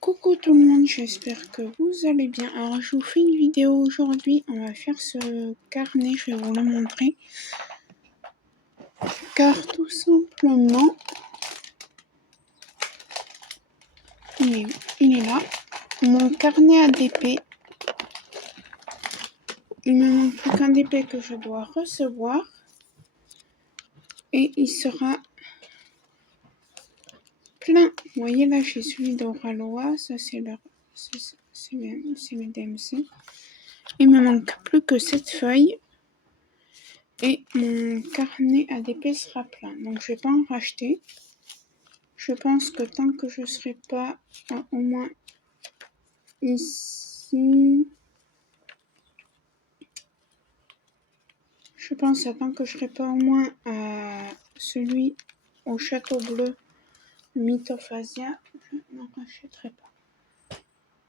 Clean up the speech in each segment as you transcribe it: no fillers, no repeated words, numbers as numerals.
Coucou tout le monde, j'espère que vous allez bien. Alors je vous fais une vidéo aujourd'hui, on va faire ce carnet, je vais vous le montrer. Car tout simplement, il est là, mon carnet ADP. Il ne me manque plus qu'un DP que je dois recevoir. Et il sera plein. Vous voyez là, j'ai celui d'Oraloa, ça c'est le DMC. Il me manque plus que cette feuille. Et mon carnet ADP sera plein. Donc je vais pas en racheter. Je pense que tant que je serai pas au moins ici. Je pense à tant que je serai pas au moins à celui au château bleu Mythophasia, je n'en rachèterai pas.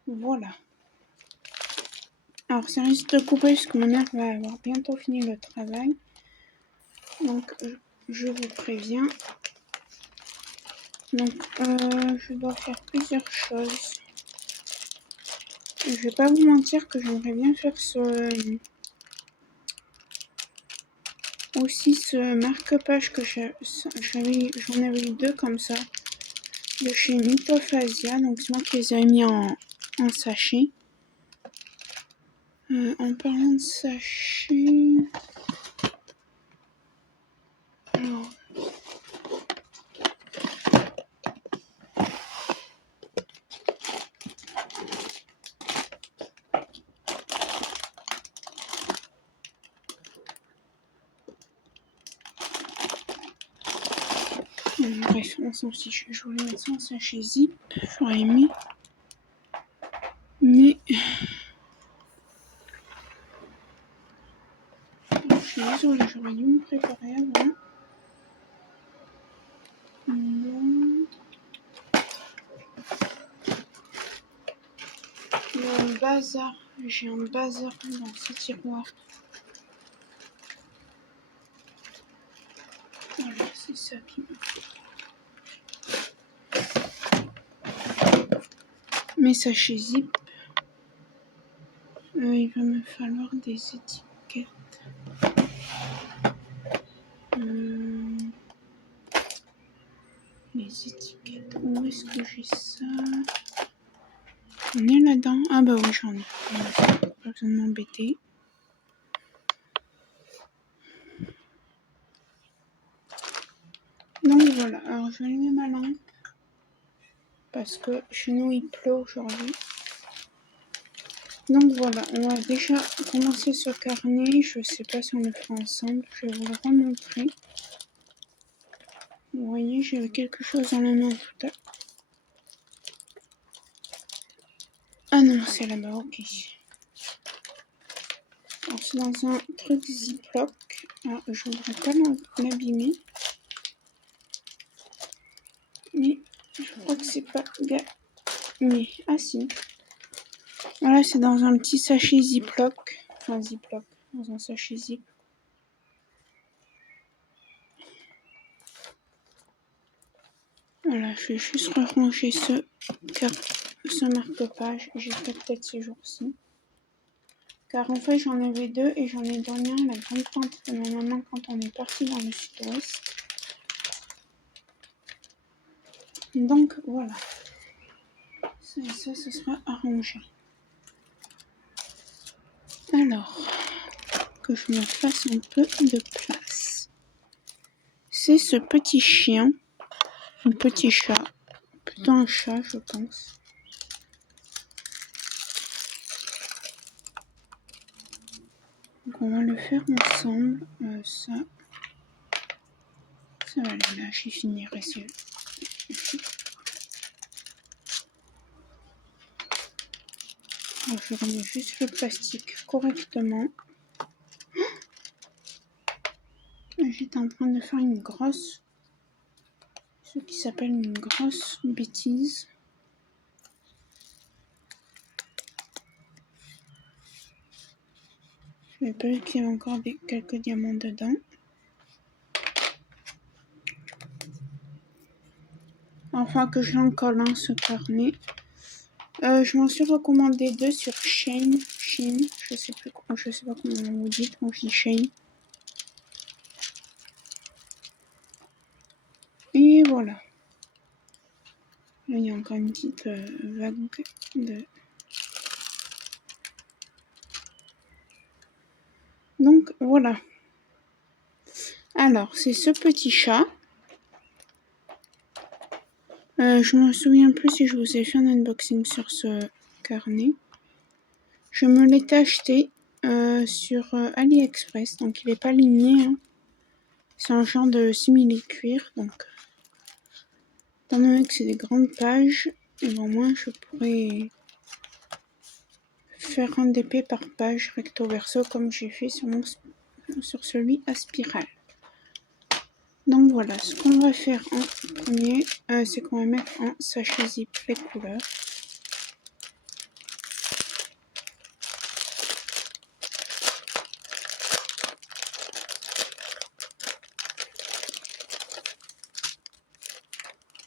Voilà. Alors ça risque de couper parce que ma mère va avoir bientôt fini le travail. Donc je vous préviens. Donc je dois faire plusieurs choses. Je vais pas vous mentir que j'aimerais bien faire aussi ce marque-page que j'en avais eu deux comme ça de chez Mythophasia. Donc c'est moi qui les ai mis en sachet. En parlant de sachet, alors bref, on s'en fiche. Je voulais mettre ça en sachet zip, j'aurais aimé. Mais je suis désolée, j'aurais dû me préparer avant. Non. Il y a un bazar. J'ai un bazar dans ce tiroir. Voilà, c'est ça qui me fait. Mes sachets zip. Il va me falloir des étiquettes. Les étiquettes. Où est-ce que j'ai ça? On est là-dedans. Ah bah oui, j'en ai. Pas besoin de m'embêter. Donc voilà, alors je vais allumer ma lampe. Parce que chez nous il pleut aujourd'hui. Donc voilà, on va déjà commencer ce carnet. Je sais pas si on le fera ensemble. Je vais vous le remontrer. Vous voyez, j'avais quelque chose dans la main tout à l'heure. Ah non, c'est là-bas, ok. Alors c'est dans un truc Ziploc. Alors je voudrais pas l'abîmer. Mais je crois que c'est pas gagné. Ah si. Voilà, c'est dans un petit sachet Ziploc. Enfin Ziploc, dans un sachet Zip. Voilà, je vais juste ranger ce marque-page. J'ai fait peut-être ces jours-ci. Car en fait, j'en avais deux et j'en ai donné un à la grande tante de ma maman quand on est parti dans le sud-ouest. Donc voilà. Ça, ce sera arrangé. Alors, que je me fasse un peu de place. C'est ce petit chien. Un petit chat. Plutôt un chat, je pense. Donc on va le faire ensemble. Ça va aller là, j'ai fini. Alors, je remets juste le plastique correctement. J'étais en train de faire une grosse... Ce qui s'appelle une grosse bêtise. Je n'avais pas vu qu'il y avait encore quelques diamants dedans. Enfin que je l'encolle ce carnet. Je m'en suis recommandé 2 sur Shein, je sais pas comment vous dites, moi je dis Shein. Et voilà. Là, il y a encore une petite vague de... Donc, voilà. Alors, c'est ce petit chat. Je me souviens plus si je vous ai fait un unboxing sur ce carnet. Je me l'étais acheté sur AliExpress, donc il n'est pas ligné. Hein. C'est un genre de simili-cuir, donc étant donné que c'est des grandes pages, et au moins je pourrais faire un DP par page recto verso comme j'ai fait sur celui à spirale. Donc voilà, ce qu'on va faire en premier, c'est qu'on va mettre en sachet zip les couleurs.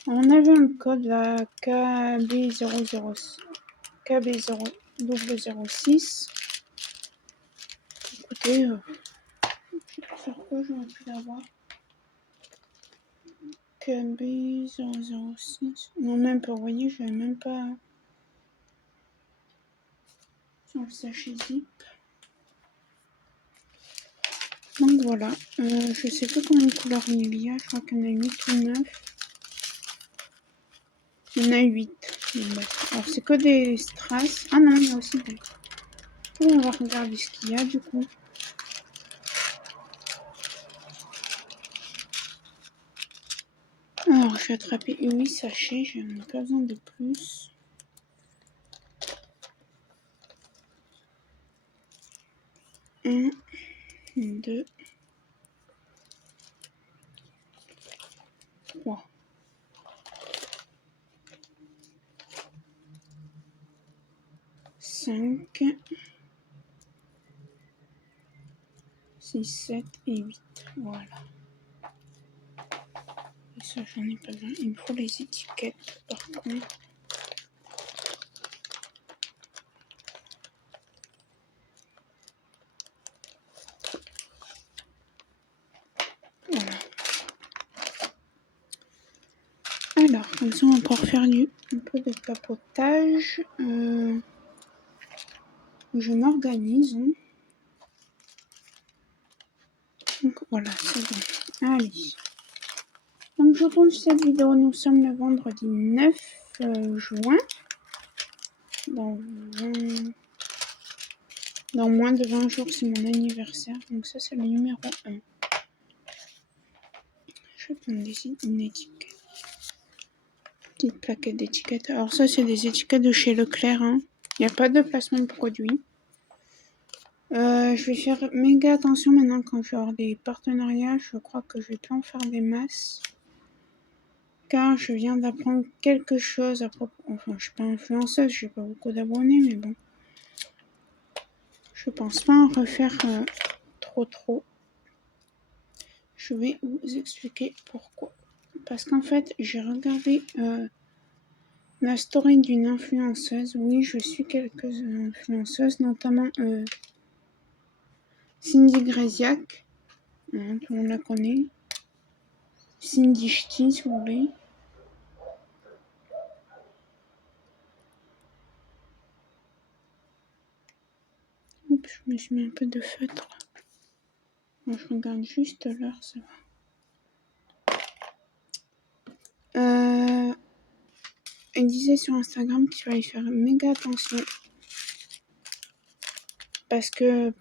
On avait un code à KB006. Écoutez, sur quoi j'aurais pu l'avoir? KB006. Non, même pas, vous voyez, je n'avais même pas sur le sachet zip. Donc voilà, je sais pas combien de couleurs il y a, je crois qu'il y en a 8 ou 9. Il y en a 8. Alors c'est que des strass. Ah non, il y a aussi des... On va regarder ce qu'il y a du coup. Alors je vais attraper 8 sachets, j'en ai pas besoin de plus. Un, 2, 3. 5, 6, 7 et 8. Voilà. Et ça, j'en ai pas besoin. Il me faut les étiquettes, par contre. Voilà. Alors, comme ça, on va pouvoir faire un peu de papotage. Je m'organise. Donc voilà, c'est bon. Allez. Donc je tourne cette vidéo, nous sommes le vendredi 9 juin. Dans moins de 20 jours, c'est mon anniversaire. Donc ça, c'est le numéro 1. Je vais prendre une étiquette. Petite plaquette d'étiquettes. Alors ça, c'est des étiquettes de chez Leclerc. Hein. Il n'y a pas de placement de produit. Je vais faire méga attention maintenant quand je vais avoir des partenariats. Je crois que je vais pas en faire des masses. Car je viens d'apprendre quelque chose à propos... Enfin, je suis pas influenceuse, j'ai pas beaucoup d'abonnés, mais bon. Je pense pas en refaire trop. Je vais vous expliquer pourquoi. Parce qu'en fait, j'ai regardé la story d'une influenceuse. Oui, je suis quelques influenceuses, notamment Cindy Gresiak. Hein, tout le monde la connaît. Cindy Ch'ti, si vous voulez. Oups, je me suis mis un peu de feutre. Bon, je regarde juste l'heure, ça va. Elle disait sur Instagram qu'il fallait faire méga attention. Parce que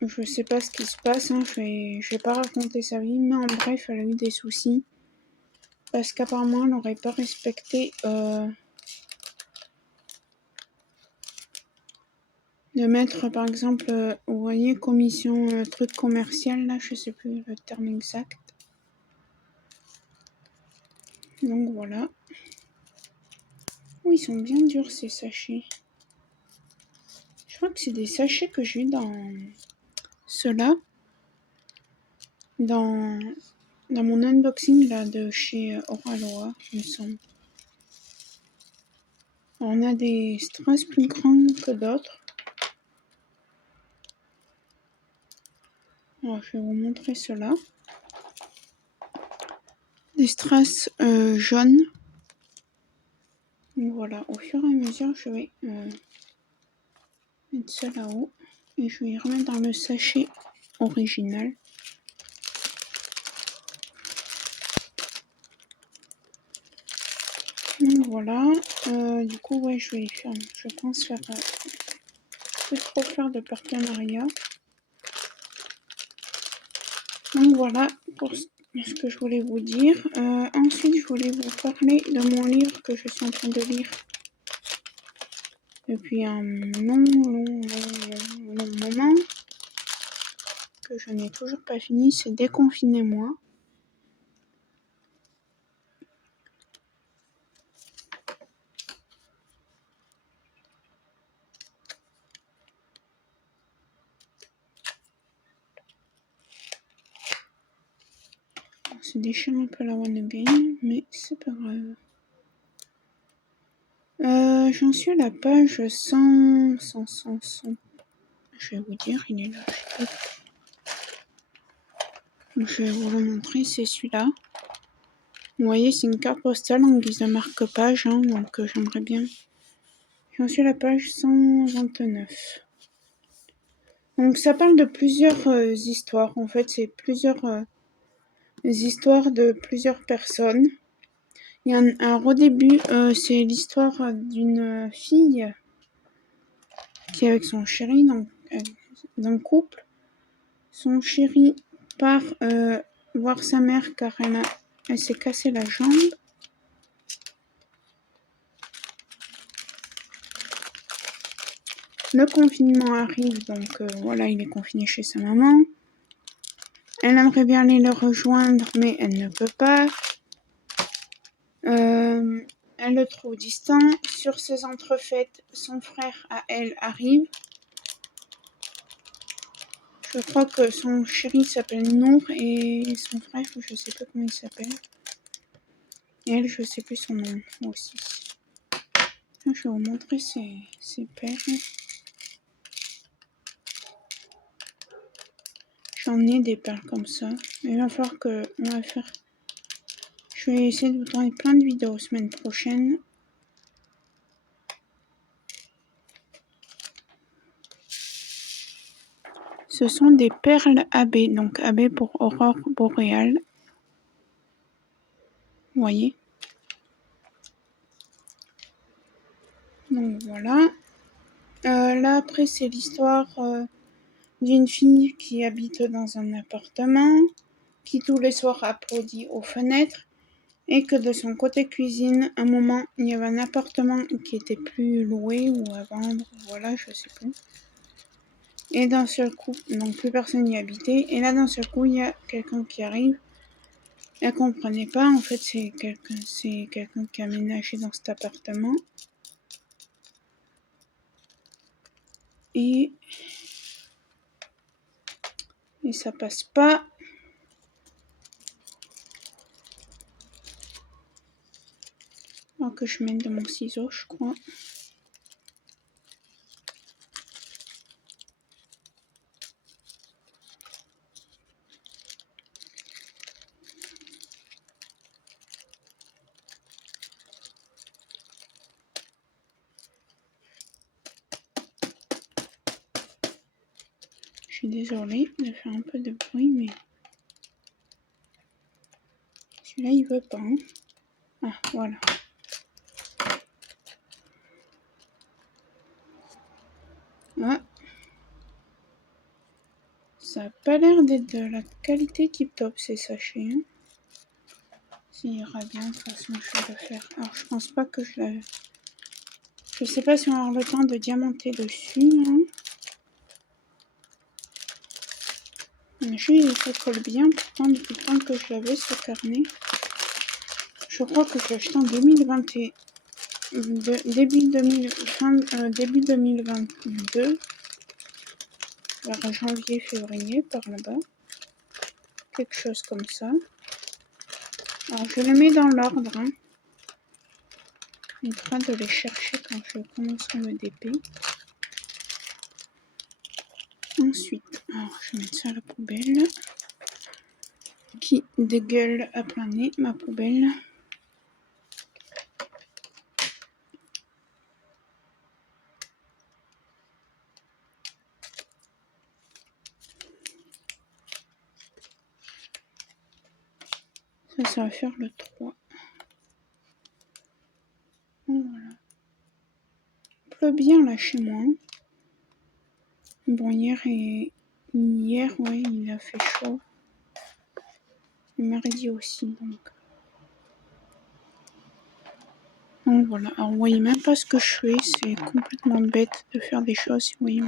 je sais pas ce qui se passe, hein, je vais pas raconter sa vie, mais en bref, elle a eu des soucis. Parce qu'apparemment, elle n'aurait pas respecté de mettre, par exemple, vous voyez, commission truc commercial, là, je sais plus le terme exact. Donc voilà. Oh, ils sont bien durs ces sachets. Je crois que c'est des sachets que j'ai dans ceux-là. Dans mon unboxing là de chez Oraloa, il me semble. On a des strass plus grands que d'autres. Alors, je vais vous montrer cela. Des strass jaunes. Donc voilà, au fur et à mesure, je vais mettre ça là-haut. Et je vais y remettre dans le sachet original. Donc voilà, du coup, ouais, je vais faire, je pense faire, plus trop faire de partenariat. Donc voilà pour ce que je voulais vous dire. Ensuite, je voulais vous parler de mon livre que je suis en train de lire depuis un long moment, que je n'ai toujours pas fini, c'est Déconfinez-moi. C'est déchirant un peu la wannabe, mais c'est pas grave. J'en suis à la page 100. Je vais vous dire, il est là. Je vais vous le montrer, c'est celui-là. Vous voyez, c'est une carte postale en guise de marque-page, hein, donc j'aimerais bien. J'en suis à la page 129. Donc ça parle de plusieurs histoires. En fait, c'est plusieurs histoires de plusieurs personnes. Il y a un au début, c'est l'histoire d'une fille qui est avec son chéri, donc d'un couple. Son chéri part voir sa mère car elle s'est cassé la jambe. Le confinement arrive, donc voilà, il est confiné chez sa maman. Elle aimerait bien aller le rejoindre, mais elle ne peut pas. Elle le trouve distant. Sur ces entrefaites, son frère à elle arrive. Je crois que son chéri s'appelle Nour et son frère, je sais pas comment il s'appelle. Et elle, je sais plus son nom aussi. Je vais vous montrer ses pères. J'en ai des perles comme ça. Il va falloir que on va faire. Je vais essayer de vous tourner plein de vidéos semaine prochaine. Ce sont des perles AB, donc AB pour aurore boréale. Vous voyez. Donc voilà. Là après c'est l'histoire d'une fille qui habite dans un appartement, qui tous les soirs applaudit aux fenêtres, et que de son côté cuisine, à un moment, il y avait un appartement qui était plus loué ou à vendre, voilà, je sais plus. Et d'un seul coup, donc plus personne n'y habitait, et là d'un seul coup, il y a quelqu'un qui arrive. Elle comprenait pas, en fait, c'est quelqu'un qui a aménagé dans cet appartement. Et ça passe pas. Alors que je mette de mon ciseau, je crois. Je suis désolée de faire un peu de bruit, mais celui-là il veut pas. Hein. Ah, voilà. Ah. Ça a pas l'air d'être de la qualité tip top ces sachets. Hein. Ça ira bien, de toute façon je vais le faire. Alors je pense pas que je la... Je sais pas si on va avoir le temps de diamanter dessus. Hein. Le jus il se colle bien, pourtant depuis le temps que je l'avais ce carnet. Je crois que je l'ai acheté en 2021. Début 2022. Vers janvier, février, par là-bas. Quelque chose comme ça. Alors je les mets dans l'ordre. Hein. permettra de les chercher quand je commencerai le DP. Ensuite, alors je vais mettre ça à la poubelle. Qui dégueule à plein nez, ma poubelle. Ça va faire le 3. Voilà. Il pleut bien là chez moi. Bon, hier, ouais, il a fait chaud. Et mardi aussi, donc voilà. Alors, vous voyez même pas ce que je fais. C'est complètement bête de faire des choses. Vous voyez,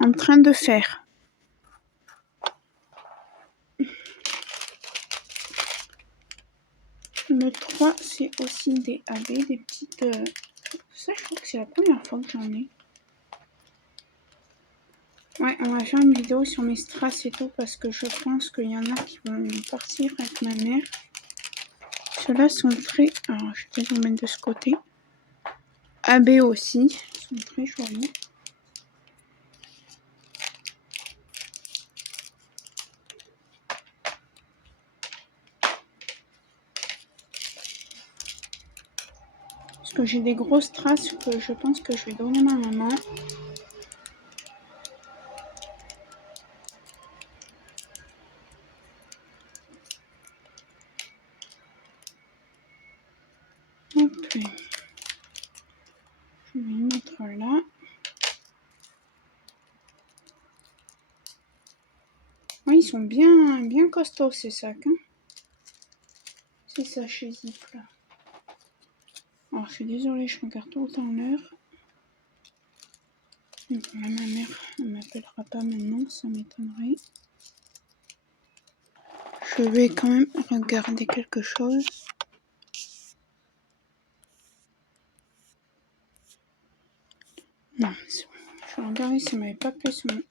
en train de faire. Le 3, c'est aussi des AB, des petites... Ça, je crois que c'est la première fois que j'en ai. Ouais, on va faire une vidéo sur mes strass et tout parce que je pense qu'il y en a qui vont partir avec ma mère. Ceux-là sont très... Alors, je vais peut-être vous mettre de ce côté. AB aussi, ils sont très jolis. Parce que j'ai des grosses strass que je pense que je vais donner à ma maman. Ok. Je vais les mettre là. Oui, ils sont bien costauds ces sacs. Hein. C'est ça chez Zip là. Alors je suis désolée, je regarde tout le temps l'heure. Donc là, ma mère ne m'appellera pas maintenant, ça m'étonnerait. Je vais quand même regarder quelque chose. Non, c'est bon. Je vais regarder si elle m'avait pas appelé sur mon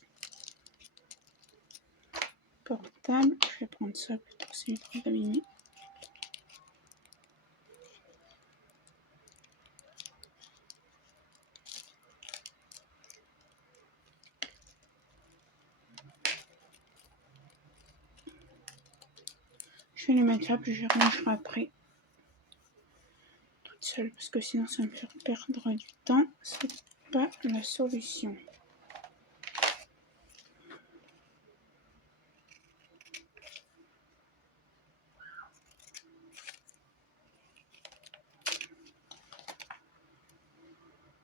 portable. Je vais prendre ça plutôt, c'est trop abîmé. Je vais les mettre là, puis je les rangerai après. Toute seule, parce que sinon ça va me faire perdre du temps. C'est pas la solution.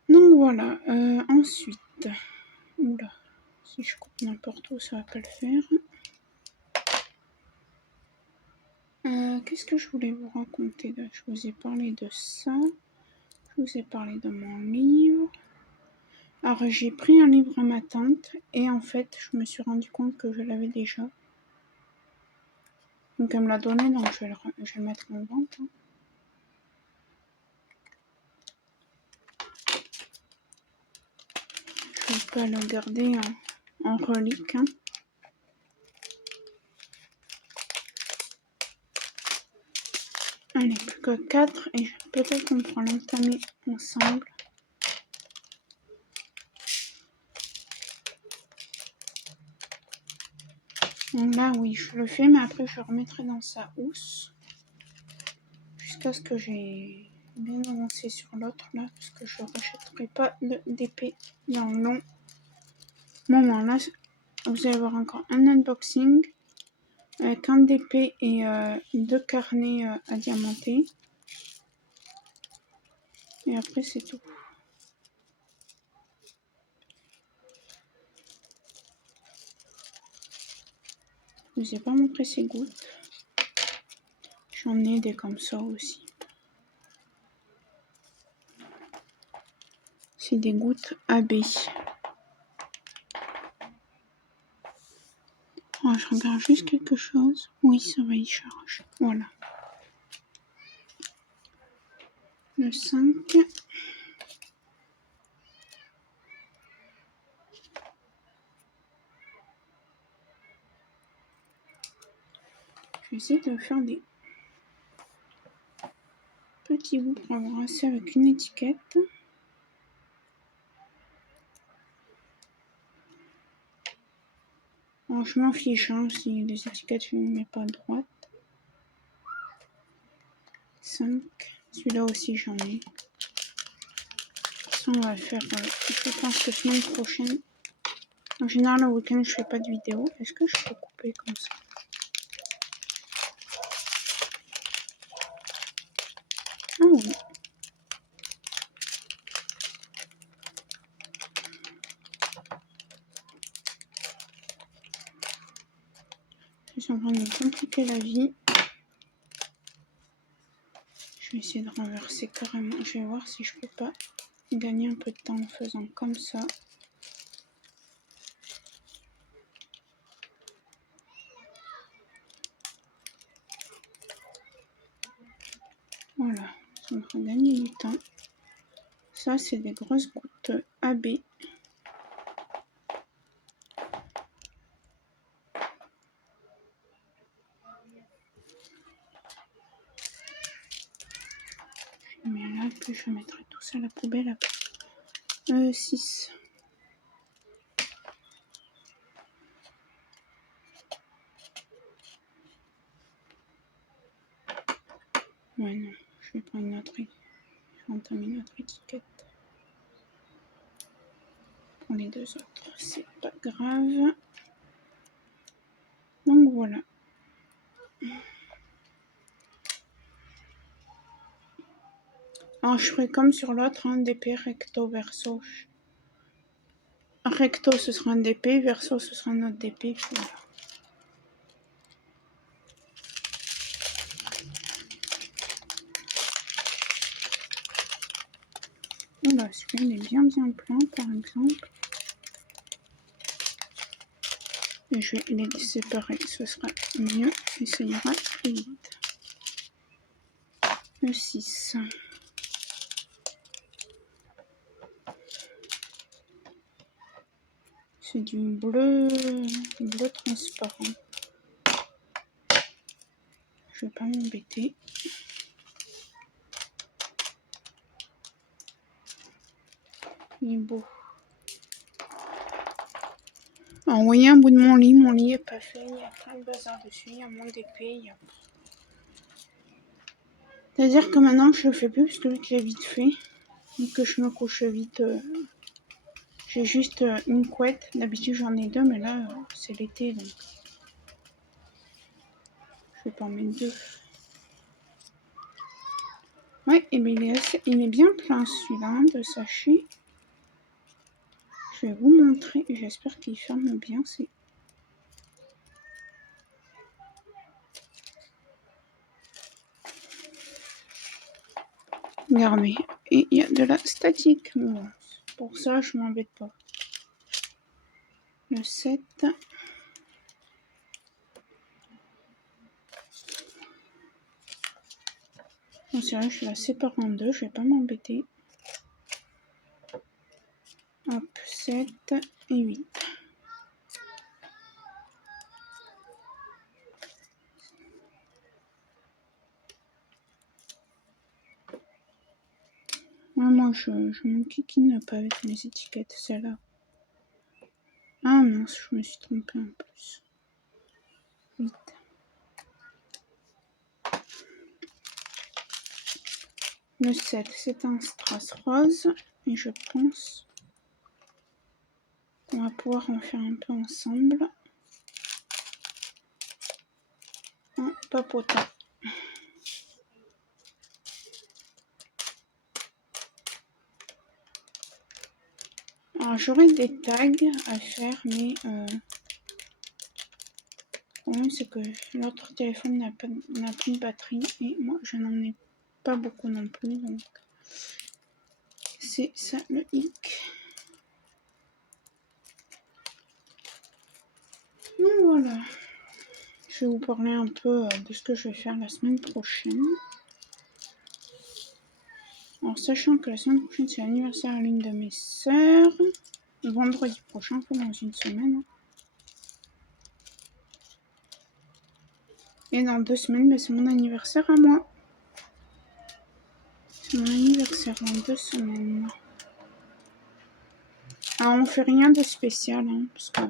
Donc voilà, ensuite, oula, si je coupe n'importe où, ça va pas le faire. Qu'est-ce que je voulais vous raconter là? Je vous ai parlé de ça, je vous ai parlé de mon livre. Alors j'ai pris un livre à ma tante et en fait je me suis rendu compte que je l'avais déjà. Donc elle me l'a donné, donc je vais le mettre en vente. Hein. Je vais pas le garder en relique. Hein. Allez, plus que 4 et peut-être qu'on pourra l'entamer ensemble. Donc là, oui, je le fais, mais après, je le remettrai dans sa housse. Jusqu'à ce que j'ai bien avancé sur l'autre, là, parce que je ne rachèterai pas d'épée dans le long moment. Là, vous allez avoir encore un unboxing avec un d'épée et 2 carnets à diamanter. Et après, c'est tout. Je vous ai pas montré ces gouttes. J'en ai des comme ça aussi. C'est des gouttes AB. Oh, je regarde juste quelque chose. Oui, ça va y charge. Voilà. Le 5. Je vais essayer de faire des petit bout pour avoir assez avec une étiquette. Alors, je m'en fiche hein, si les étiquettes je ne les mets pas à droite. 5. Celui-là aussi j'en ai. Ça on va le faire, je pense que semaine prochaine. En général le week-end je fais pas de vidéo. Est-ce que je peux couper comme ça? Ah oui. Ils sont en train de me compliquer la vie. Je vais essayer de renverser carrément. Je vais voir si je peux pas gagner un peu de temps en faisant comme ça. Voilà, ça me fera gagner du temps. Ça, c'est des grosses gouttes AB. Mais là, puis je mettrai tout ça à la poubelle après. 6. Ouais, non, je vais prendre une autre. Je vais entamer une autre étiquette. Pour les deux autres, c'est pas grave. Donc voilà. Alors je ferai comme sur l'autre, hein, DP recto verso. Recto ce sera un DP, verso ce sera un autre DP. Puis voilà. Oula, celui-là il est bien plein par exemple. Et je vais les séparer, ce sera mieux et ça ira plus vite. Le 6. C'est du bleu transparent. Je vais pas m'embêter. Il est beau. Alors, vous voyez un bout de mon lit est pas fait, il y a plein de bazar dessus, il y a mon DP, C'est-à-dire que maintenant je le fais plus parce que vu que j'ai vite fait et que je me couche vite, j'ai juste une couette. D'habitude j'en ai deux, mais là c'est l'été donc je vais pas en mettre deux. Ouais, et bien il est bien plein celui-là hein, de sachets. Je vais vous montrer, j'espère qu'il ferme bien. Regardez, et il y a de la statique. Bon, pour ça je m'embête pas. Le 7. Bon, c'est vrai, je la sépare en deux, je vais pas m'embêter. Hop, 7 et 8. Ouais, moi, je me kikine pas avec mes étiquettes, celle-là. Ah mince, je me suis trompée en plus. 8. Le 7, c'est un strass rose. Et je pense qu'on va pouvoir en faire un peu ensemble. En papotant. Alors, j'aurais des tags à faire, mais le problème, c'est que l'autre téléphone n'a plus de batterie. Et moi, je n'en ai pas beaucoup non plus. Donc, c'est ça le hic. Donc voilà. Je vais vous parler un peu de ce que je vais faire la semaine prochaine. Alors, sachant que la semaine prochaine, c'est l'anniversaire à l'une de mes sœurs. Vendredi prochain, pas dans une semaine. Et dans 2 semaines, c'est mon anniversaire à moi. C'est mon anniversaire dans 2 semaines. Alors, on fait rien de spécial, hein, parce que,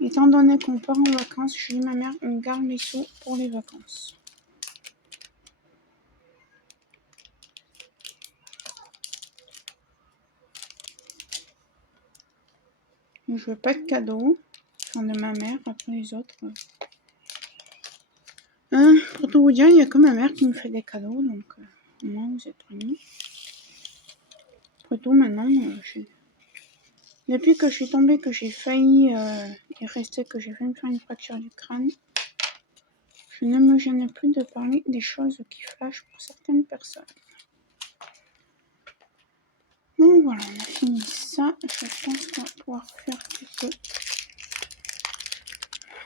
étant donné qu'on part en vacances, je dis à ma mère, on garde les sous pour les vacances. Je veux pas de cadeaux. Enfin, de ma mère, après les autres. Pour tout vous dire, il n'y a que ma mère qui me fait des cadeaux, donc moi, vous êtes prévenus. Après tout, maintenant, depuis que je suis tombée, que j'ai failli y rester, que j'ai failli me faire une fracture du crâne, je ne me gêne plus de parler des choses qui flashent pour certaines personnes. Donc voilà, on a fini ça. Je pense qu'on va pouvoir faire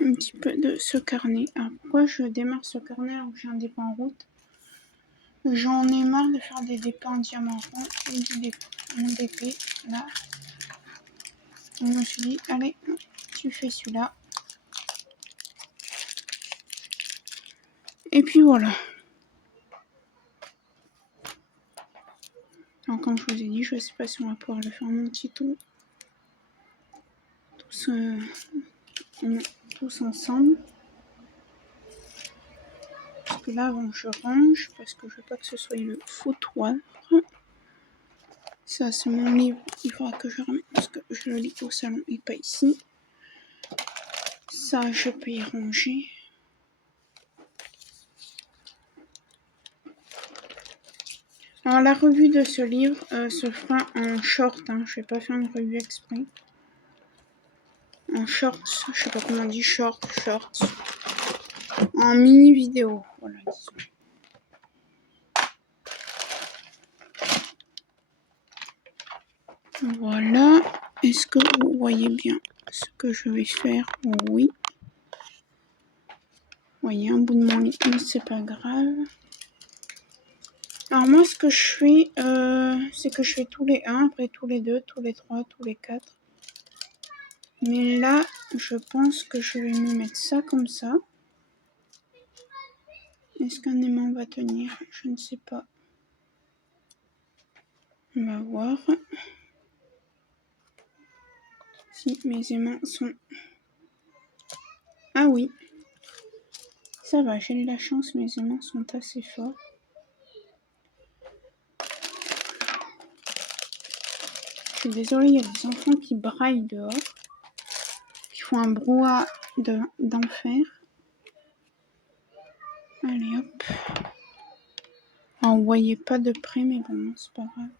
un petit peu de ce carnet. Alors pourquoi je démarre ce carnet alors que j'ai un dépôt en route? J'en ai marre de faire des dépôts en diamant rond et du dépôt. Mon DP, là. Je me suis dit, allez, tu fais celui-là. Et puis voilà. Alors comme je vous ai dit, je ne sais pas si on va pouvoir le faire mon petit tour. Tous ensemble. Parce que là, avant, je range, parce que je veux pas que ce soit le foutoir. Ça, c'est mon livre. Il faudra que je remette parce que je le lis au salon et pas ici. Ça, je peux y ranger. Alors, la revue de ce livre se fera en short. Hein. Je vais pas faire une revue exprès. En short, je sais pas comment on dit, short. En mini vidéo. Voilà, disons. Voilà. Est-ce que vous voyez bien ce que je vais faire? Oui. Vous voyez un bout de mon lit, mais c'est pas grave. Alors moi, ce que je fais, c'est que je fais tous les 1, après tous les 2, tous les 3, tous les 4. Mais là, je pense que je vais me mettre ça comme ça. Est-ce qu'un aimant va tenir? Je ne sais pas. On va voir. Si mes aimants sont... Ah oui. Ça va, j'ai eu la chance, mes aimants sont assez forts. Je suis désolée, il y a des enfants qui braillent dehors. Qui font un brouhaha d'enfer. Allez hop. Alors, on ne voyait pas de près, mais bon, c'est pas grave.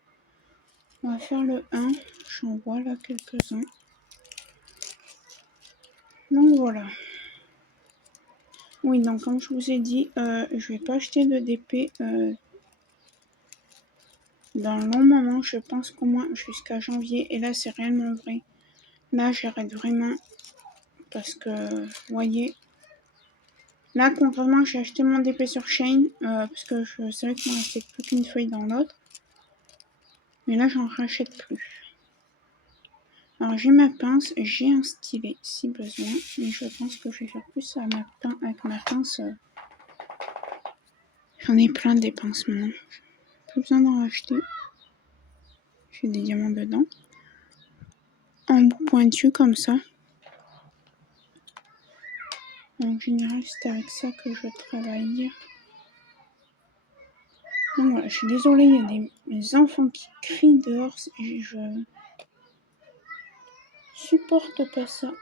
On va faire le 1. J'en vois là quelques-uns. Donc voilà. Oui, donc comme je vous ai dit, je vais pas acheter de DP dans le long moment. Je pense qu'au moins jusqu'à janvier. Et là, c'est réellement vrai. Là, j'arrête vraiment. Parce que, vous voyez. Là, concrètement, j'ai acheté mon DP sur Shein. Parce que je savais qu'il ne me restait plus qu'une feuille dans l'autre. Mais là, j'en rachète plus. Alors j'ai ma pince, j'ai un stylet si besoin, mais je pense que je vais faire plus ça avec ma pince. J'en ai plein des pinces maintenant. Plus besoin d'en racheter. J'ai des diamants dedans. En bout pointu comme ça. En général, c'est avec ça que je travaille. Donc voilà, je suis désolée, il y a des enfants qui crient dehors. Je supporte pas ça.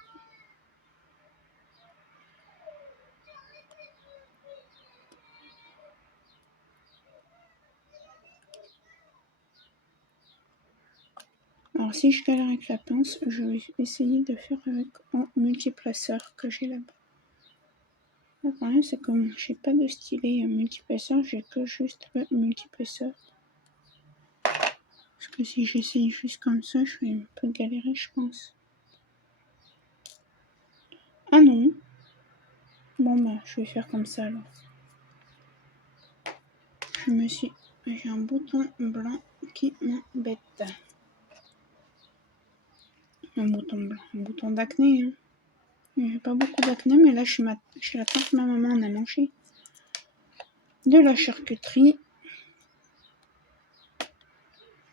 Alors si je galère avec la pince, je vais essayer de faire avec un multiplaceur que j'ai là-bas. Le problème c'est que j'ai pas de stylet multiplaceur, j'ai que juste le multiplaceur. Parce que si j'essaye juste comme ça, je vais un peu galérer je pense. Ah non. Bon bah je vais faire comme ça alors. J'ai un bouton blanc qui m'embête. Un bouton blanc, un bouton d'acné. Hein. J'ai pas beaucoup d'acné, mais là chez la tante de ma maman, on a mangé de la charcuterie.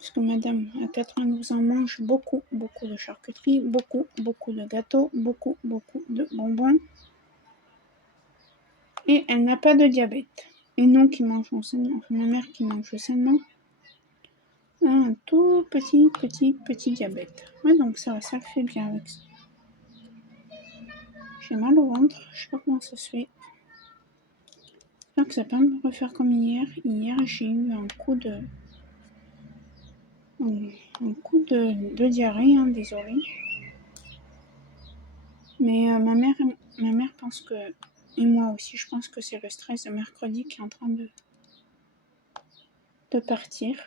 Parce que madame à 92 ans mange beaucoup de charcuterie, beaucoup de gâteaux, beaucoup de bonbons. Et elle n'a pas de diabète. Et nous qui mangeons sainement, enfin ma mère qui mange sainement, a un tout petit diabète. Ouais, donc ça le fait bien avec ça. J'ai mal au ventre, je sais pas comment ça se fait. J'espère que ça va pas me refaire comme hier. Hier, j'ai eu un coup de diarrhée, hein, désolée. Mais ma mère pense que, et moi aussi, je pense que c'est le stress de mercredi qui est en train de partir.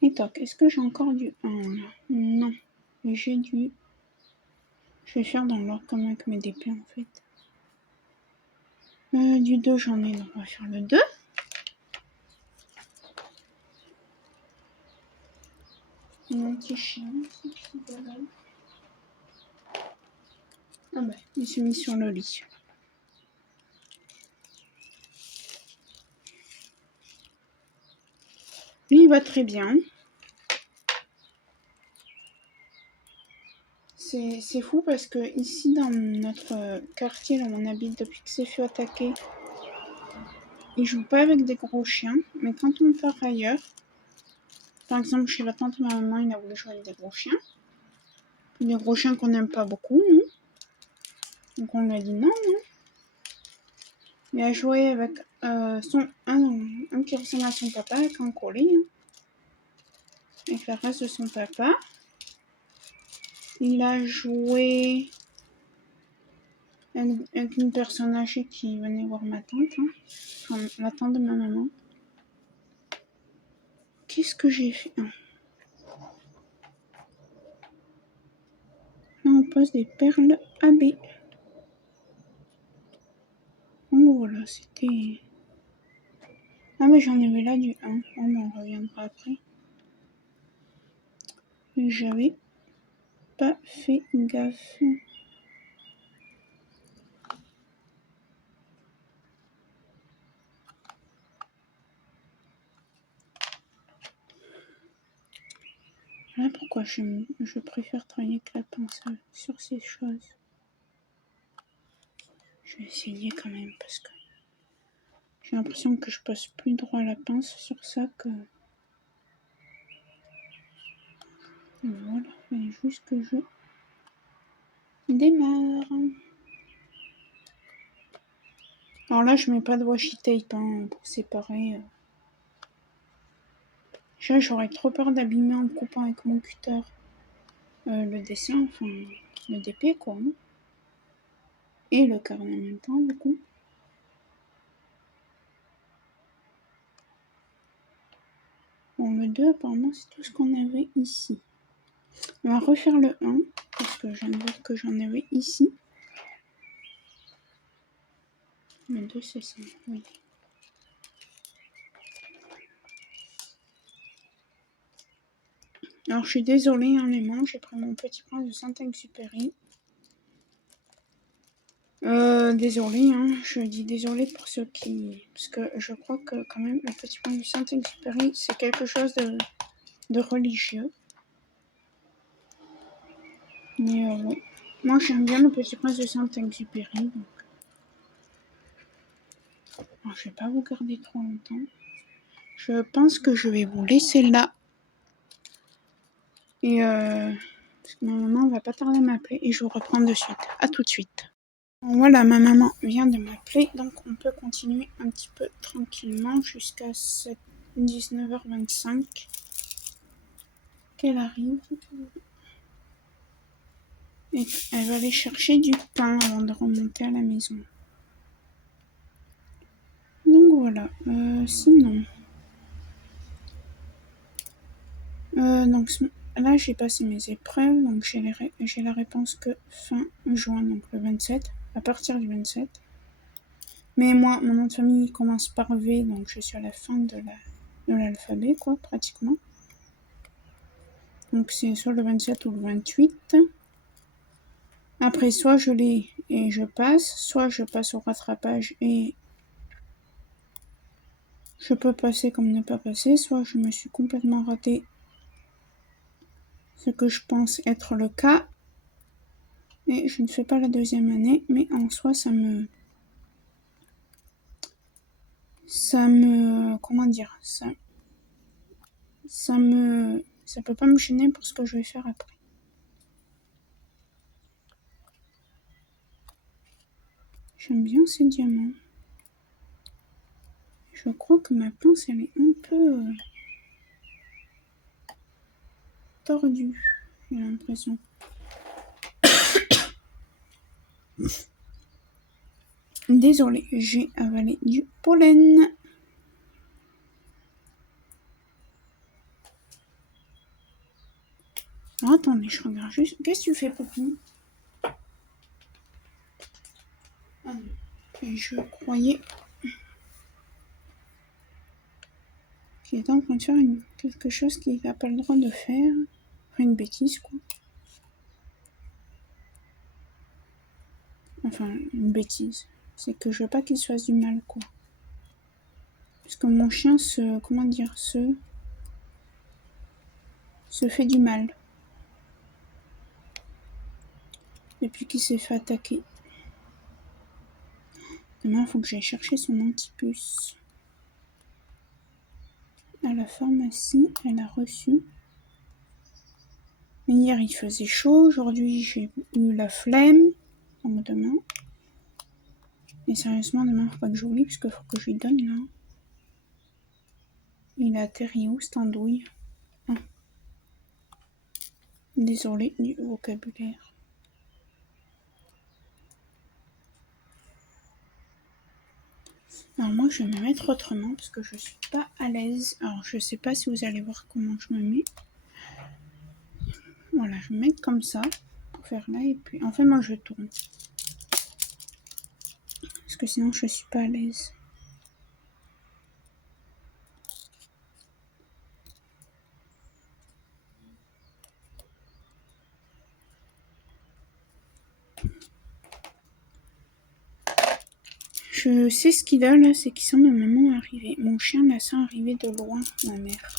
Et toc, est-ce que j'ai encore du 1 là? Non. Mais j'ai du... Je vais faire dans l'ordre comme avec mes DP en fait. Du 2 j'en ai, donc on va faire le 2. Mon petit chien, ah bah, il s'est mis sur le lit. Lui, il va très bien. C'est fou parce que ici, dans notre quartier, là où on habite depuis que c'est fait attaquer, ils jouent pas avec des gros chiens. Mais quand on part ailleurs, par exemple chez la tante de ma maman, il a voulu jouer avec des gros chiens. Des gros chiens qu'on n'aime pas beaucoup, nous. Donc on lui a dit non. Il a joué avec un qui ressemble à son papa, avec un collier. Hein. Avec la race de son papa. Il a joué avec une personne âgée qui venait voir ma tante. Hein. Enfin, la tante de ma maman. Qu'est-ce que j'ai fait? Là, on pose des perles AB. Donc voilà, c'était... Ah mais j'en avais là du 1. On reviendra après. J'avais pas fait gaffe. Voilà pourquoi je préfère travailler avec la pince sur ces choses. Je vais essayer quand même parce que j'ai l'impression que je passe plus droit la pince sur ça que... Voilà, il faut juste que je démarre. Alors là, je mets pas de washi tape hein, pour séparer. Déjà, j'aurais trop peur d'abîmer en coupant avec mon cutter le dessin, enfin le DP quoi. Hein. Et le carnet en même temps, du coup. Bon, le 2, apparemment, c'est tout ce qu'on avait ici. On va refaire le 1, parce que je viens de voir que j'en avais ici. Le 2, c'est ça, oui. Alors, je suis désolée, hein, les mains, j'ai pris mon Petit Prince de Saint-Exupéry. Désolée, hein, je dis désolée pour ceux qui... Parce que je crois que, quand même, le Petit Prince de Saint-Exupéry, c'est quelque chose de religieux. Mais ouais. Moi, j'aime bien le Petit Prince de Saint-Exupéry, donc... Alors, je vais pas vous garder trop longtemps. Je pense que je vais vous laisser là. Et parce que ma maman va pas tarder à m'appeler et je vous reprends de suite. À tout de suite. Bon, voilà, ma maman vient de m'appeler, donc on peut continuer un petit peu tranquillement jusqu'à 19h25 qu'elle arrive. Et elle va aller chercher du pain avant de remonter à la maison. Donc voilà, sinon... donc là j'ai passé mes épreuves, donc j'ai la réponse que fin juin, donc le 27, à partir du 27. Mais moi, mon nom de famille commence par V, donc je suis à la fin de l'alphabet, quoi, pratiquement. Donc c'est soit le 27 ou le 28. Après, soit je l'ai et je passe, soit je passe au rattrapage et Je peux passer comme ne pas passer, soit je me suis complètement raté, ce que je pense être le cas, et je ne fais pas la deuxième année, mais en soi ça me comment dire, ça peut pas me gêner pour ce que je vais faire après. J'aime bien ces diamants. Je crois que ma pince elle est un peu tordue, j'ai l'impression. Désolée, j'ai avalé du pollen. Alors, attendez, je regarde juste. Qu'est-ce que tu fais, Poupou? Ah non. Et je croyais qu'il était en train de faire quelque chose qu'il n'a pas le droit de faire. Enfin, une bêtise, quoi. Enfin, une bêtise. C'est que je veux pas qu'il se fasse du mal, quoi. Parce que mon chien se fait du mal. Depuis qu'il s'est fait attaquer. Demain, il faut que j'aille chercher son antipuce. À la pharmacie, elle a reçu. Mais hier, il faisait chaud. Aujourd'hui, j'ai eu la flemme. Donc demain. Et sérieusement, demain, faut pas que j'oublie, parce qu'il faut que je lui donne, là. Il a atterri où, cette andouille? Ah. Désolée du vocabulaire. Alors moi, je vais me mettre autrement, parce que je suis pas à l'aise. Alors, je sais pas si vous allez voir comment je me mets. Voilà, je vais me mettre comme ça, pour faire là, et puis... En fait, moi, je tourne. Parce que sinon, je suis pas à l'aise. Je sais ce qu'il a là, c'est qu'il sent ma maman arriver. Mon chien la sent arriver de loin, ma mère.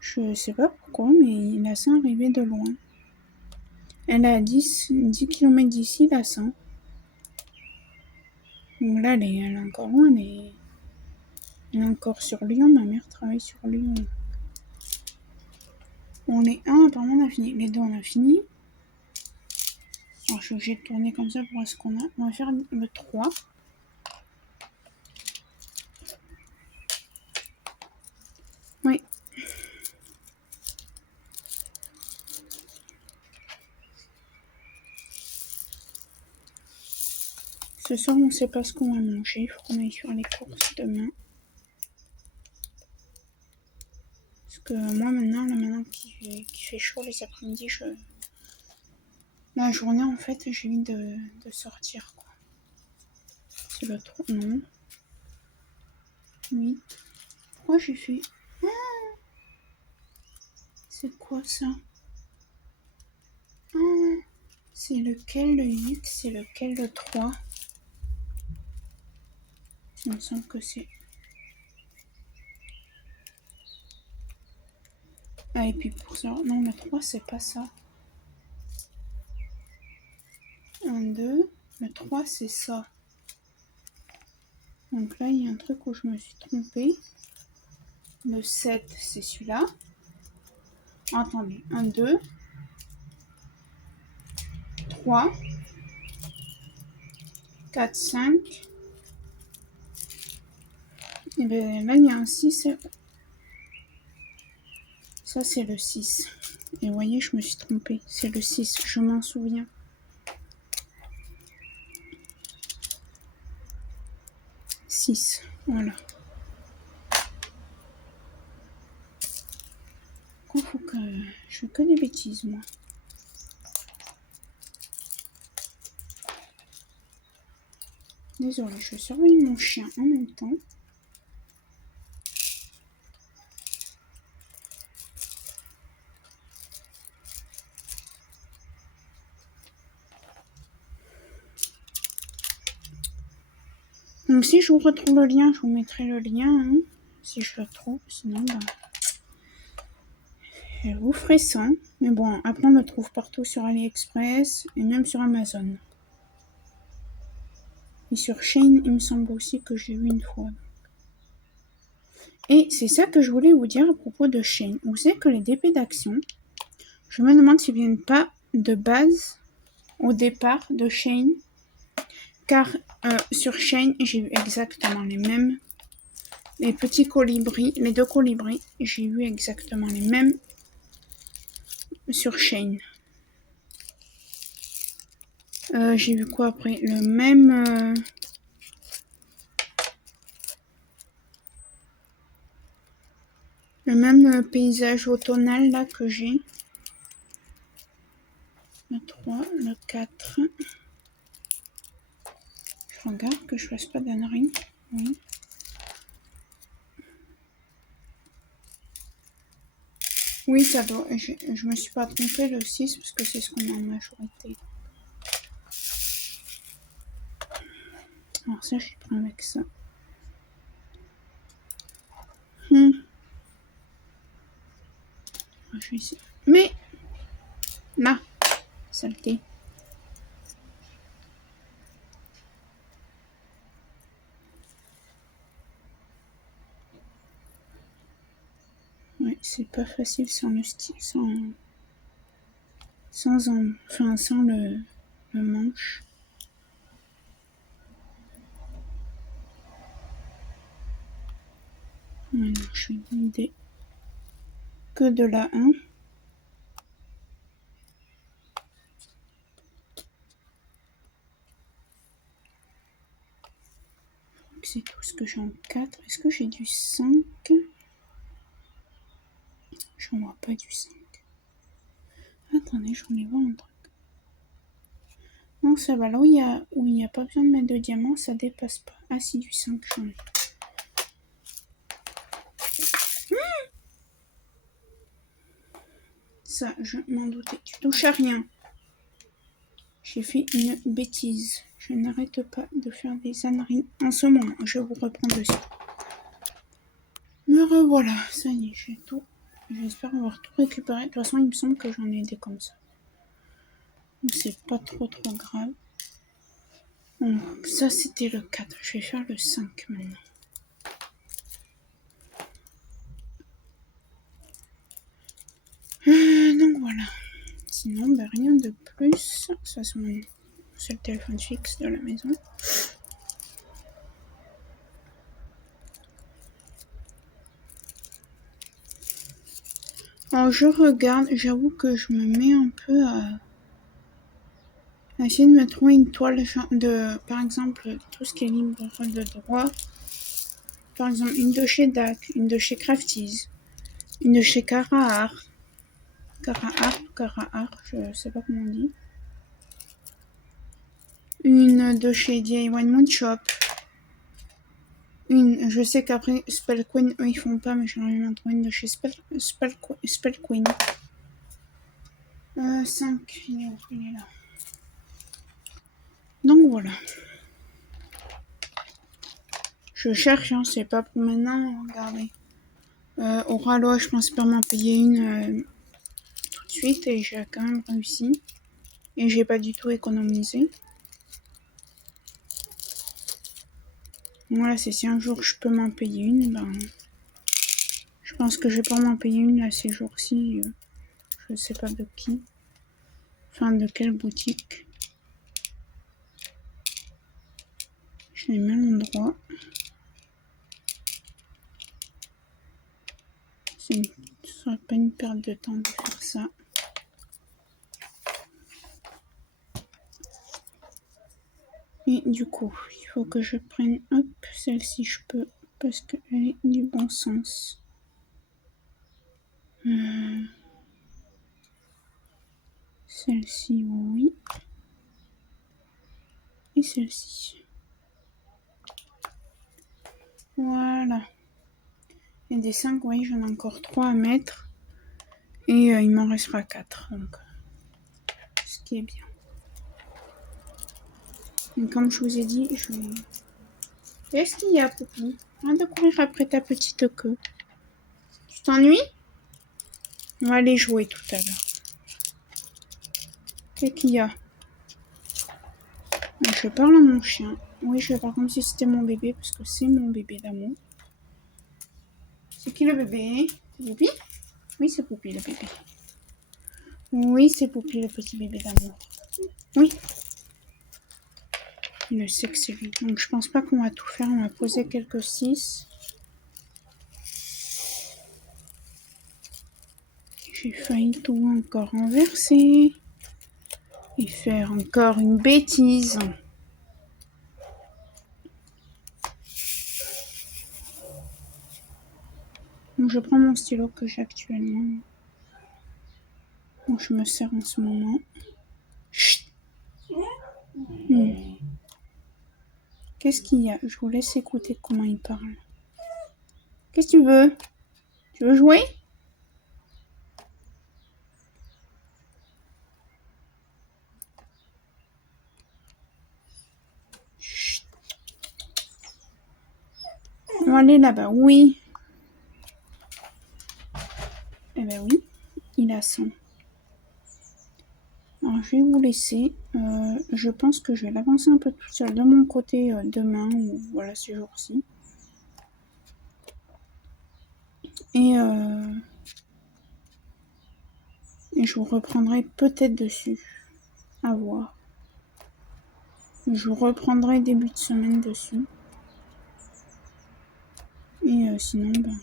Je sais pas pourquoi, mais il la sent arriver de loin. Elle est à 10 km d'ici, la sent. Donc là, elle est encore loin, elle est encore sur Lyon. Ma mère travaille sur Lyon. Bon, les 1, apparemment, on a fini. Les 2, on a fini. Alors, je suis obligée de tourner comme ça pour voir ce qu'on a. On va faire le 3. Oui. Ce soir, on ne sait pas ce qu'on va manger. Il faut qu'on aille faire les courses demain. Parce que moi, maintenant qu'il fait chaud les après-midi, la journée, en fait, j'ai envie de sortir, quoi. C'est le 3, non. Oui. Pourquoi j'ai fait... Ah, c'est quoi, ça? Ah, c'est lequel, le 8? C'est lequel, le 3? Il me semble que c'est... Ah, et puis pour ça... Non, le 3, c'est pas ça. 1, 2... Le 3, c'est ça. Donc là, il y a un truc où je me suis trompée. Le 7, c'est celui-là. Attendez, 1, 2, 3, 4, 5. Et bien là, il y a un 6. Ça, c'est le 6. Et vous voyez, je me suis trompée. C'est le 6, je m'en souviens. Voilà. Il faut que... Je fais que des bêtises, moi. Désolée, je surveille mon chien en même temps. Donc si je vous retrouve le lien, je vous mettrai le lien, hein, si je le trouve. Sinon, bah, je vous ferai ça. Mais bon, après on le trouve partout sur AliExpress et même sur Amazon. Et sur Shein, il me semble aussi que j'ai vu une fois. Et c'est ça que je voulais vous dire à propos de Shein. Vous savez que les DP d'action, je me demande s'ils viennent pas de base, au départ, de Shein. Car sur Shein, j'ai eu exactement les mêmes. Les petits colibris, les deux colibris, j'ai eu exactement les mêmes sur Shein. J'ai vu quoi après? Le même paysage automnal là que j'ai. Le 3, le 4. Je regarde que je fasse pas d'annerie. Oui. Oui, ça doit. Je me suis pas trompée le 6 parce que c'est ce qu'on a en majorité. Alors ça, je prends avec ça. Je vais essayer. Mais là, saleté. Ouais, c'est pas facile sans le style, sans le manche. Maintenant, je vais guider que de la 1. C'est tout ce que j'ai en 4. Est-ce que j'ai du 5? J'en vois pas du 5. Attendez, j'en ai voir un truc. Non, ça va. Là où il y a pas besoin de mettre de diamants, ça dépasse pas. Ah si, du 5, j'en ai. Ça, je m'en doutais. Tu touches à rien. J'ai fait une bêtise. Je n'arrête pas de faire des âneries en ce moment. Je vous reprends dessus. Me revoilà. Ça y est, j'ai tout. J'espère avoir tout récupéré. De toute façon, il me semble que j'en ai des comme ça. Donc c'est pas trop grave. Donc ça, c'était le 4. Je vais faire le 5 maintenant. Donc voilà. Sinon, ben, rien de plus. Ça, c'est le téléphone fixe de la maison. Alors, je regarde. J'avoue que je me mets un peu à essayer de me trouver une toile par exemple, tout ce qui est libre de droit. Par exemple, une de chez DAC, une de chez Crafties, une de chez Cara Art, je sais pas comment on dit. Une de chez DIY Moon Shop. Je sais qu'après Spell Queen, eux ils font pas, mais j'en ai même trouvé une de chez Spell Queen. 5, il est là. Donc voilà. Je cherche, hein, c'est pas pour maintenant, regardez. Au Ralois, je pensais pas m'en payer une tout de suite et j'ai quand même réussi. Et j'ai pas du tout économisé. Voilà, c'est si un jour je peux m'en payer une, ben. Je pense que je vais pas m'en payer une là ces jours-ci. Je sais pas de qui. Enfin, de quelle boutique. Je les mets à l'endroit. Ce serait pas une perte de temps de faire ça. Et du coup, il faut que je prenne, hop, celle-ci je peux, parce qu'elle est du bon sens. Celle-ci, oui. Et celle-ci. Voilà. Et des 5, oui, j'en ai encore 3 à mettre. Et il m'en restera 4. Donc, ce qui est bien. Et comme je vous ai dit, je vais Qu'est-ce qu'il y a, Poupou? Arrête de courir après ta petite queue. Tu t'ennuies? On va aller jouer tout à l'heure. Qu'est-ce qu'il y a? Je parle à mon chien. Oui, je vais parler comme si c'était mon bébé, parce que c'est mon bébé d'amour. C'est qui le bébé? C'est Poupie? Oui, c'est Poupie le bébé. Oui, c'est Poupie le petit bébé d'amour. Oui. Il le sait que c'est lui. Donc je pense pas qu'on va tout faire. On va poser quelques 6. J'ai failli tout encore renverser. Et faire encore une bêtise. Donc je prends mon stylo que j'ai actuellement. Donc je me sers en ce moment. Chut. Qu'est-ce qu'il y a? Je vous laisse écouter comment il parle. Qu'est-ce que tu veux? Tu veux jouer? Chut. On va aller là-bas. Oui. Eh ben oui. Il a 100. Alors je vais vous laisser. Je pense que je vais l'avancer un peu toute seule de mon côté demain ou voilà ce jour-ci. Et je vous reprendrai peut-être dessus. À voir. Je vous reprendrai début de semaine dessus. Et sinon, ben...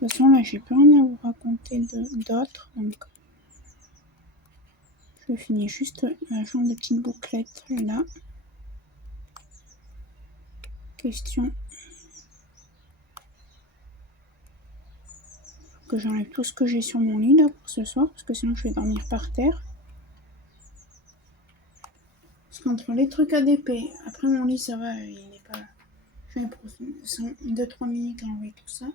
De toute façon, là, j'ai plus rien à vous raconter d'autre. Donc, je finis juste un genre de petite bouclette là. Question. Faut que j'enlève tout ce que j'ai sur mon lit là pour ce soir. Parce que sinon, je vais dormir par terre. Parce qu'entre les trucs ADP, après mon lit, ça va, il n'est pas... Je vais pour 2-3 minutes à enlever tout ça.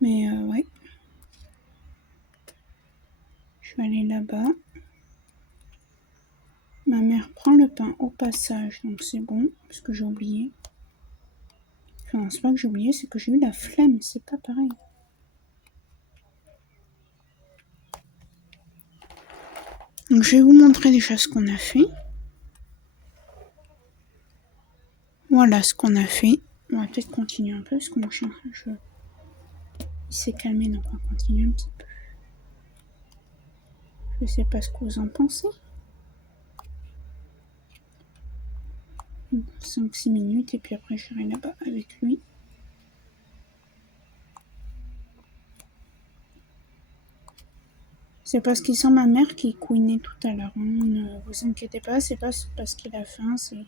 Mais ouais. Je vais aller là-bas. Ma mère prend le pain au passage, donc c'est bon, parce que j'ai oublié. Enfin, c'est pas que j'ai oublié, c'est que j'ai eu la flemme, c'est pas pareil. Donc je vais vous montrer déjà ce qu'on a fait. Voilà ce qu'on a fait. On va peut-être continuer un peu, parce que mon chien, il s'est calmé, donc on va continuer un petit peu. Je sais pas ce que vous en pensez. 5-6 minutes, et puis après j'irai là-bas avec lui. C'est parce qu'il sent ma mère qui couinait tout à l'heure. Ne vous inquiétez pas, c'est pas parce qu'il a faim, c'est...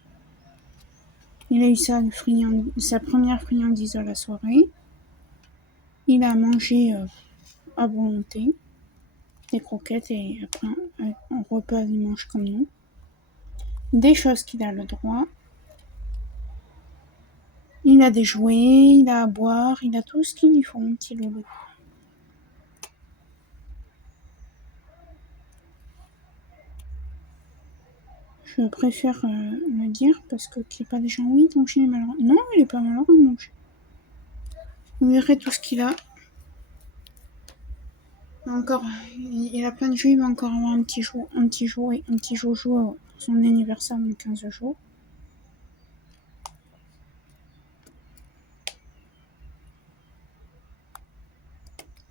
Il a eu sa première friandise à la soirée. Il a mangé à volonté des croquettes et après un repas, il mange comme nous. Des choses qu'il a le droit. Il a des jouets, il a à boire, il a tout ce qu'il lui faut, mon petit loulou. Je préfère le dire parce que qu'il n'y ait pas des gens, oui, ton chien est malheureux. Non, il est pas malheureux, mon chien. Vous verrez tout ce qu'il a. Encore, il a plein de jeux, il va encore avoir un petit joujou pour son anniversaire dans 15 jours.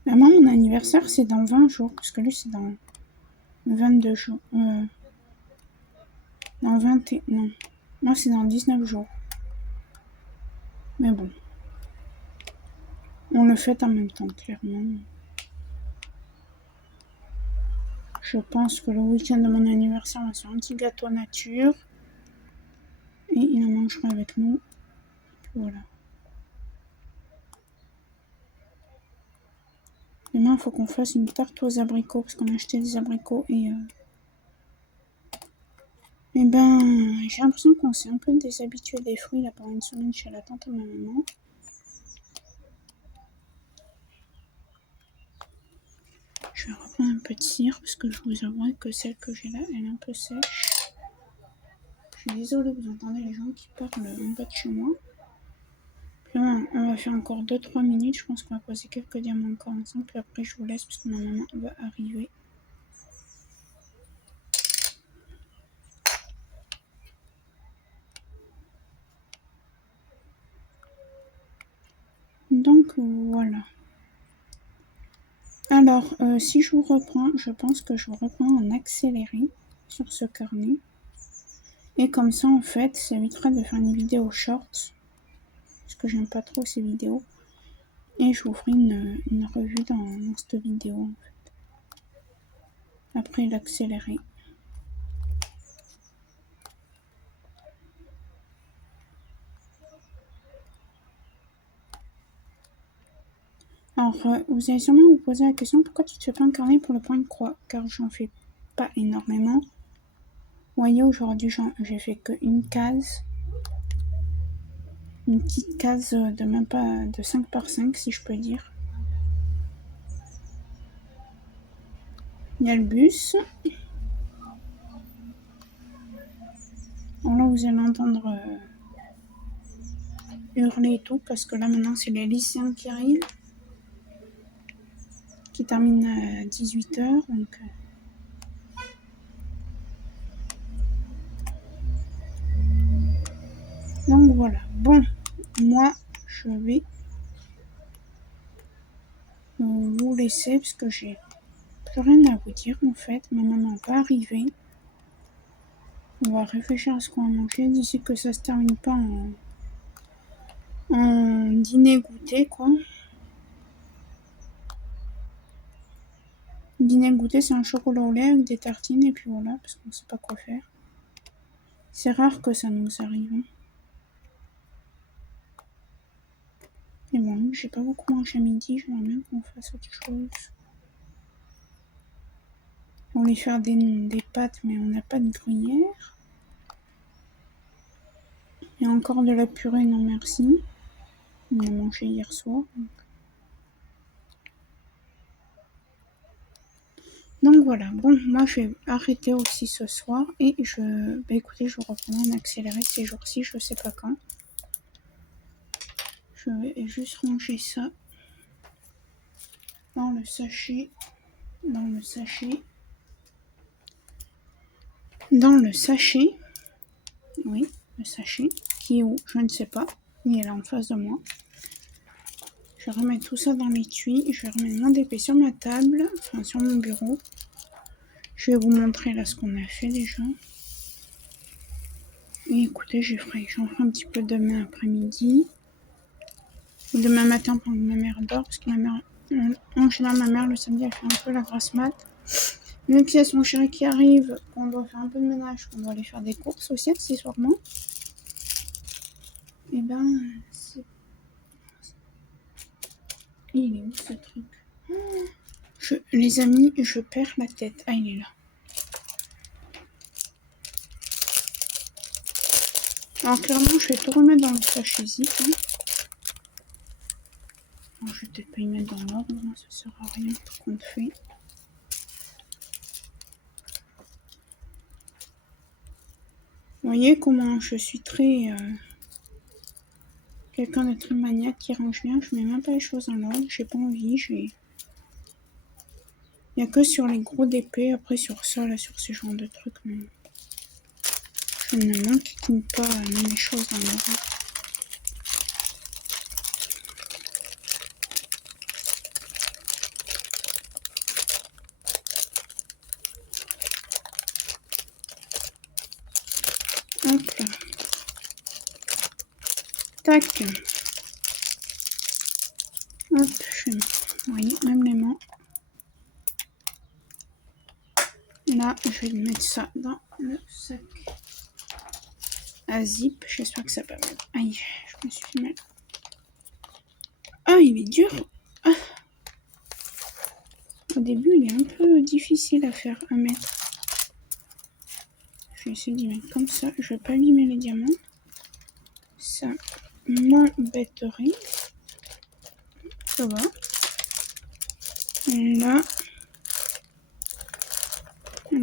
Maman, mon anniversaire, c'est dans 20 jours, parce que lui, c'est dans 22 jours. Dans 20 et... Non. Moi, c'est dans 19 jours. Mais bon. On le fête en même temps, clairement. Je pense que le week-end de mon anniversaire, on va faire un petit gâteau nature. Et il en mangera avec nous. Puis voilà. Demain, il faut qu'on fasse une tarte aux abricots, parce qu'on a acheté des abricots et... Eh ben, j'ai l'impression qu'on s'est un peu déshabitué des fruits là pendant une semaine chez la tante à ma maman. Je vais reprendre un peu de cire parce que je vous avoue que celle que j'ai là, elle est un peu sèche. Je suis désolée, vous entendez les gens qui parlent en bas de chez moi. Puis là, on va faire encore 2-3 minutes. Je pense qu'on va poser quelques diamants encore ensemble. Puis après, je vous laisse parce que ma maman va arriver. Donc voilà. Alors, si je vous reprends, je pense que je vous reprends en accéléré sur ce carnet. Et comme ça, en fait, ça évitera de faire une vidéo short. Parce que j'aime pas trop ces vidéos. Et je vous ferai une revue dans cette vidéo, en fait. Après l'accéléré. Alors, vous allez sûrement vous poser la question, pourquoi tu te fais pas un carnet pour le point de croix? Car j'en fais pas énormément. Vous voyez, aujourd'hui, j'ai fait qu'une case. Une petite case de même pas de 5 par 5, si je peux dire. Il y a le bus. Alors là, vous allez entendre hurler et tout, parce que là, maintenant, c'est les lycéens qui arrivent. Qui terminent à 18h, donc voilà. Bon, moi, je vais vous laisser parce que j'ai plus rien à vous dire en fait. Ma maman va arriver. On va réfléchir à ce qu'on va manger d'ici que ça se termine pas en dîner goûter quoi. Dîner goûter, c'est un chocolat au lait avec des tartines et puis voilà, parce qu'on sait pas quoi faire. C'est rare que ça nous arrive. Hein. Et bon, j'ai pas beaucoup mangé à midi, j'aimerais bien qu'on fasse autre chose. On voulait faire des pâtes, mais on n'a pas de gruyère. Il y a encore de la purée, non merci. On a mangé hier soir. Donc voilà, bon, moi je vais arrêter aussi ce soir et écoutez, je reprends en accéléré ces jours-ci, je sais pas quand. Je vais juste ranger ça dans le sachet, oui, le sachet, qui est où, je ne sais pas, il est là en face de moi. Je vais remettre tout ça dans l'étui, je vais remettre mon DP sur ma table, enfin sur mon bureau. Je vais vous montrer là ce qu'on a fait déjà. Et écoutez, j'en ferai un petit peu demain après-midi. Ou demain matin pendant que ma mère dort. Parce que ma mère, en général, ma mère le samedi, elle fait un peu la grasse mat. Même s'il y a son chéri qui arrive, qu'on doit faire un peu de ménage, qu'on doit aller faire des courses aussi accessoirement. Et ben, c'est... Il est où ce truc? Les amis, je perds la tête. Ah, il est là. Alors clairement, je vais tout remettre dans le sachet zip. Hein. Alors, je vais peut-être pas y mettre dans l'ordre, ça sert à rien tout compte fait. Vous voyez comment je suis très... quelqu'un de très maniaque qui range bien. Je mets même pas les choses en ordre. J'ai pas envie. Il n'y a que sur les gros DP. Après sur ça, là, sur ce genre de trucs. Non. Je ne m'inquiète pas à mettre les choses en ordre. Hop là. Tac. Hop, vous voyez, même les mains. Là, je vais mettre ça dans le sac à zip. J'espère que ça va mal. Aïe, je me suis fait mal. Ah, il est dur. Ah. Au début, il est un peu difficile à faire, à mettre. Je vais essayer d'y mettre comme ça. Je vais pas abîmer les diamants. Ça m'embêterait. Ça va. Là.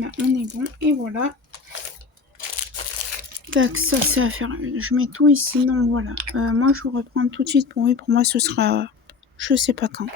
ben, on est bon. Et voilà. Tac, ça c'est à faire. Je mets tout ici. Non, voilà. Moi, je vous reprends tout de suite. Pour moi, ce sera... Je sais pas quand.